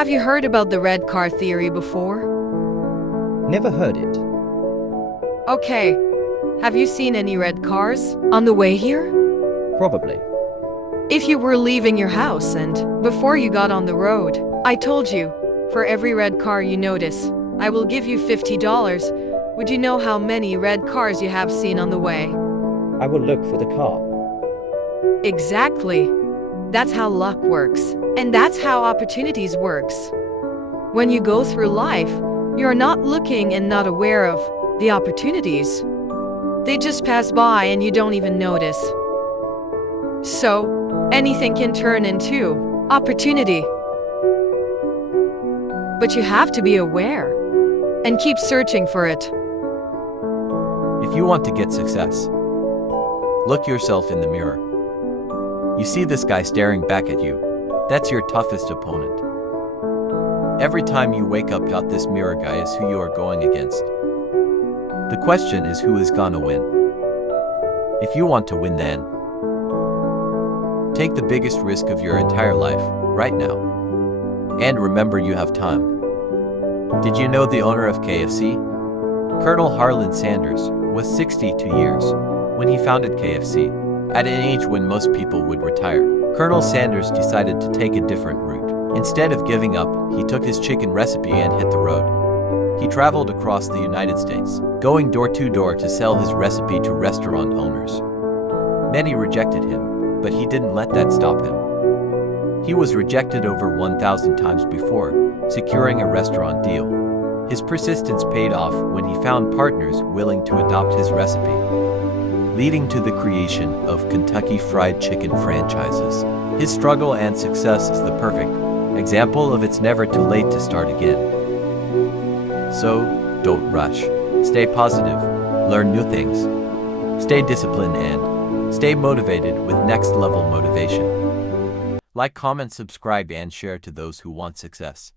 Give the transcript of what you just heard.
Have you heard about the red car theory before? Never heard it. Okay. Have you seen any red cars on the way here? Probably. If you were leaving your house and before you got on the road, I told you, for every red car you notice, I will give you $50. Would you know how many red cars you have seen on the way? I will look for the car. Exactly. That's how luck works. And that's how opportunities works. When you go through life, you're not looking and not aware of the opportunities. They just pass by and you don't even notice. So, anything can turn into opportunity. But you have to be aware and keep searching for it. If you want to get success, look yourself in the mirror. You see this guy staring back at you. That's your toughest opponent. Every time you wake up, this mirror guy is who you are going against. The question is, who is gonna win? If you want to win, then take the biggest risk of your entire life, right now. And remember, you have time. Did you know the owner of KFC? Colonel Harlan Sanders was 62 years when he founded KFC, at an age when most people would retire. Colonel Sanders decided to take a different route. Instead of giving up, he took his chicken recipe and hit the road. He traveled across the United States, going door to door to sell his recipe to restaurant owners. Many rejected him, but he didn't let that stop him. He was rejected over 1,000 times before securing a restaurant deal. His persistence paid off when he found partners willing to adopt his recipe, leading to the creation of Kentucky Fried Chicken franchises. His struggle and success is the perfect example of it's never too late to start again. So, don't rush. Stay positive, learn new things, stay disciplined, and stay motivated with next level motivation. Like, comment, subscribe, and share to those who want success.